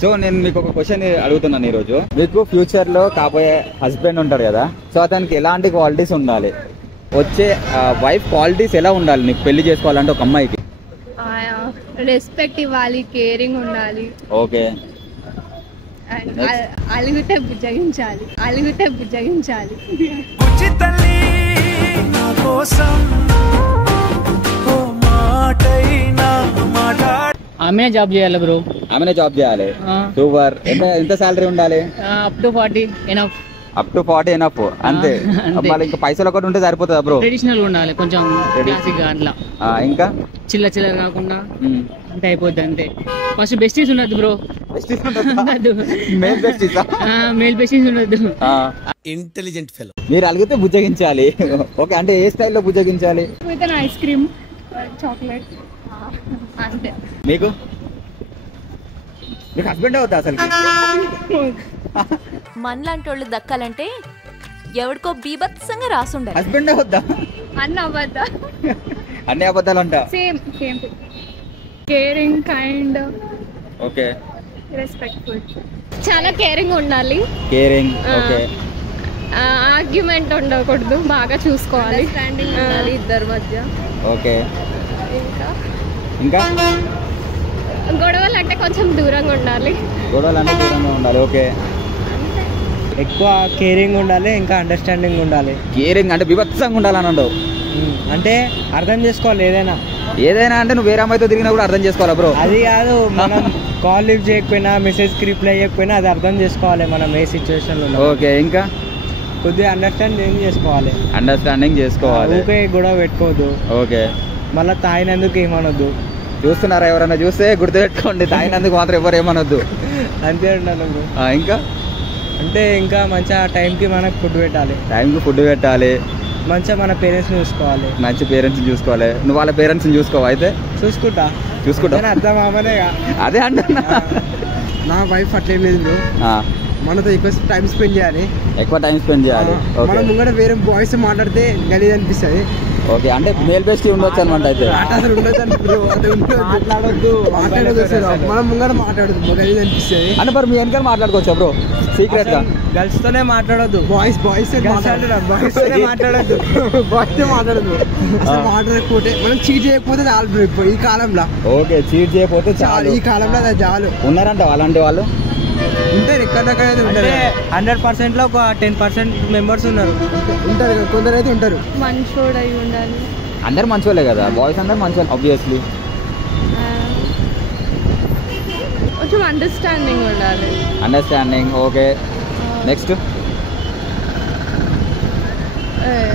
So నేను మీకు ఒక క్వశ్చన్ అడుగుతున్నాను ఈరోజు. మీకు ఫ్యూచర్ లో కాబోయే హస్బెండ్ ఉంటారు కదా, సో అతనికి ఎలాంటి క్వాలిటీస్ ఉండాలి? వచ్చే వైఫ్ క్వాలిటీస్ ఎలా ఉండాలి నీకు పెళ్లి చేసుకోవాలంటే ఒక అమ్మాయికి? రెస్పెక్ట్ ఇవ్వాలి, కేరింగ్ ఉండాలి. ఓకే. అలిగితే బుజ్జగించాలి. ఆమెనే జాబ్ చేయాలి బ్రో. ఆమెనే జాబ్ చేయాలి. సూపర్. ఎంత సాలరీ ఉండాలి? Up to 40 enough. Up to 40 enough. అంతే. మళ్ళీ ఇంకా పైసలు ఒకటి ఉంటే సరిపోతుందా బ్రో? ట్రెడిషనల్ ఉండాలి, కొంచెం క్లాసిక్ గా అట్లా. ఇంకా చిల్లర కాకుండా అంటే అయిపోద్ది అంతే. ఫస్ట్ బెస్టీస్ ఉండదు బ్రో. మేల్ బెస్టీస్ ఉండదు. Intelligent fellow. మీరు అలిగితే బుజ్జగించాలి. ఓకే. అంటే ఏ స్టైల్లో బుజ్జగించాలి? With an ice cream, chocolate అంతే. మీకు హస్బెండ్ అవుతా అసలు? మనలాంటి వాళ్ళు దక్కాలంటే ఎవరికో బీభత్సంగా రాసుండాలి. హస్బెండ్ అవుతా? అన్ని అబద్ధాలు అంట. Same caring, kind. Okay. Respectful. చాలా కేరింగ్ ఉండాలి. కేరింగ్. ఓకే. ఆర్గ్యుమెంట్ ఉండకూడదు, బాగా చూసుకోవాలి. అండర్స్టాండింగ్ ఉండాలి ఇద్దరి మధ్య. ఓకే. ఇంకా గొడవలు అంటే కొంచెం దూరంగా ఉండాలి. ఓకే. ఎక్కువ కేరింగ్ ఉండాలి, ఇంకా అండర్స్టాండింగ్ ఉండాలి. కేరింగ్ అంటే బీభత్సంగా ఉండాలని ఉండవు. అంటే అర్థం చేసుకోవాలి. ఏదైనా అంటే నువ్వు వేరే అమ్మాయితో తిరిగినా కూడా అర్థం చేసుకోవాలా బ్రో? అది కాదు, మనం కాల్ లిఫ్ట్ చేయకపోయినా, మెసేజ్ కి రిప్లై చేయకపోయినా అది అర్థం చేసుకోవాలి మనం ఏ సిచ్యువేషన్ లో. ఓకే. ఇంకా కొద్దిగా అండర్స్టాండింగ్ చేసుకోవాలి. ఓకే. గొడవ పెట్టుకోవద్దు. ఓకే. మళ్ళీ తాగినందుకు ఏమనొద్దు. చూస్తున్నారా? ఎవరైనా చూస్తే గుర్తుపెట్టుకోండి, తాగినందుకు మాత్రం ఎవరు ఏమనొద్దు. అంతే ఉండాలి. ఇంకా అంటే ఇంకా మంచిగా టైంకి మనకు ఫుడ్ పెట్టాలి. మంచిగా మన పేరెంట్స్ని చూసుకోవాలి. మంచి పేరెంట్స్ని చూసుకోవాలి. నువ్వు వాళ్ళ పేరెంట్స్ని చూసుకోవా? అయితే చూసుకుంటా. అర్థం అవ్వనే. అదే అంటున్నా. నా వైఫ్ అట్లేం లేదు, మనతో ఎక్కువ టైం స్పెండ్ చేయాలి. మనం ముంగడ వేరే బాయ్స్ మాట్లాడితే గలీజ్ అనిపిస్తుంది. ఓకే. అంటే మేల్ బెస్ట్ ఉండొచ్చు అనమాట. అయితే అసలు మాట్లాడొద్దు, మనం ముంగడ మాట్లాడదు గలీజ్ అనిపిస్తుంది. అంటే మరి మీ వెనకాల మాట్లాడుకోవచ్చా బ్రో సీక్రెట్ గా? గర్ల్స్ తోనే మాట్లాడొద్దు. బాయ్స్ మాట్లాడొద్దు. మాట్లాడకపోతే మనం చీట్ చేయకపోతే చాలు ఈ కాలంలో. ఓకే. చీట్ చేయకపోతే చాలు ఈ కాలంలో. అది చాలు. ఉన్నారంట అలాంటి వాళ్ళు? ఉంటారు, ఎక్కడెక్కడ 100% లో ఒక 10% మెంబర్స్ ఉంటారు. కొందరు అయితే ఉంటారు. మంచోడు అయి ఉండాలి. అందరు మంచోళ్ళే కదా, బాయ్స్ అందరు మంచోళ్ళు ఆబ్వియస్లీ. కొంచెం అండర్స్టాండింగ్ ఉండాలి. ఓకే. నెక్స్ట్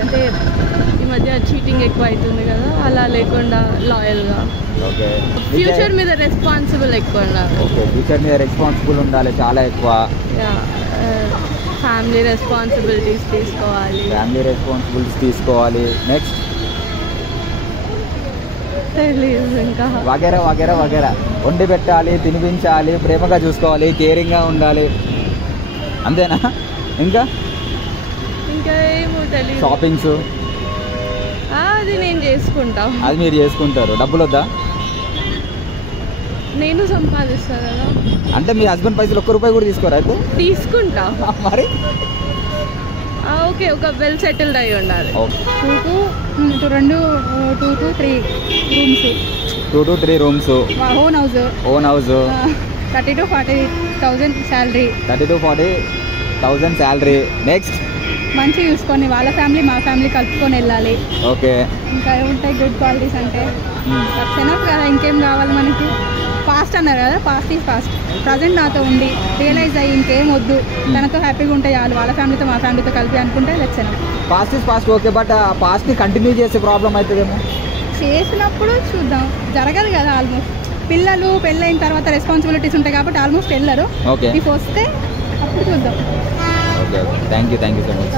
అంటే ఈ మధ్య చీటింగ్ ఎక్కువ అవుతుంది కదా, అలా లేకుండా లాయల్ గా. ఓకే. ఫ్యూచర్ మీద రెస్పాన్సిబుల్ ఎక్కువ ఉండాలి. ఓకే. ఫ్యూచర్ మీద రెస్పాన్సిబుల్ ఉండాలి చాలా ఎక్కువ. ఫ్యామిలీ రెస్పాన్సిబిలిటీస్ తీసుకోవాలి. నెక్స్ట్ తెలీదు ఇంకా వగేరా. వండి పెట్టాలి, తినిపించాలి, ప్రేమగా చూసుకోవాలి, కేరింగ్ గా ఉండాలి. అంతేనా? ఇంకా ఏమో తెలియదు. షాపింగ్స్ అది నేను చేసుకుంటా. అది మీరు చేసుకుంటారు. డబ్బులు వద్దా? నేను సంపాదిస్తా కదా. అంటే మీ హస్బెండ్ పైసలు ఒక్క రూపాయి కూడా తీసుకోరా? అయితే తీసుకుంటా. మరి ఓకే. ఒక వెల్ సెటిల్డ్ అయి ఉండాలి. 2 to 3 rooms. Own house. 30 to 40,000 salary. Next మంచిగా చూసుకొని వాళ్ళ ఫ్యామిలీ మా ఫ్యామిలీ కలుపుకొని వెళ్ళాలి. ఓకే. ఇంకా ఉంటాయి గుడ్ క్వాలిటీస్ అంటే ఎనఫ్ కదా. ఇంకేం కావాలి మనకి? ఫాస్ట్ అన్నారు కదా, ఫాస్ట్ ఈజ్ ఫాస్ట్. ప్రజెంట్ నాతో ఉండి రియలైజ్ అయ్యి ఇంకేం వద్దు, తనతో హ్యాపీగా ఉంటే చాలు, వాళ్ళ ఫ్యామిలీతో మా ఫ్యామిలీతో కలిపి అనుకుంటే let's. Fast is fast. Okay. But ఆ ఫాస్ట్ ని కంటిన్యూ చేసే ప్రాబ్లం అవుతుందేమో. చేసినప్పుడు చూద్దాం, జరగదు కదా. ఆల్మోస్ట్ పిల్లలు పెళ్ళైన తర్వాత రెస్పాన్సిబిలిటీస్ ఉంటాయి కాబట్టి ఆల్మోస్ట్ వెళ్ళరు. ఓకే. ఇఫ్ వస్తే అప్పుడు చూద్దాం. Okay. Thank you so much.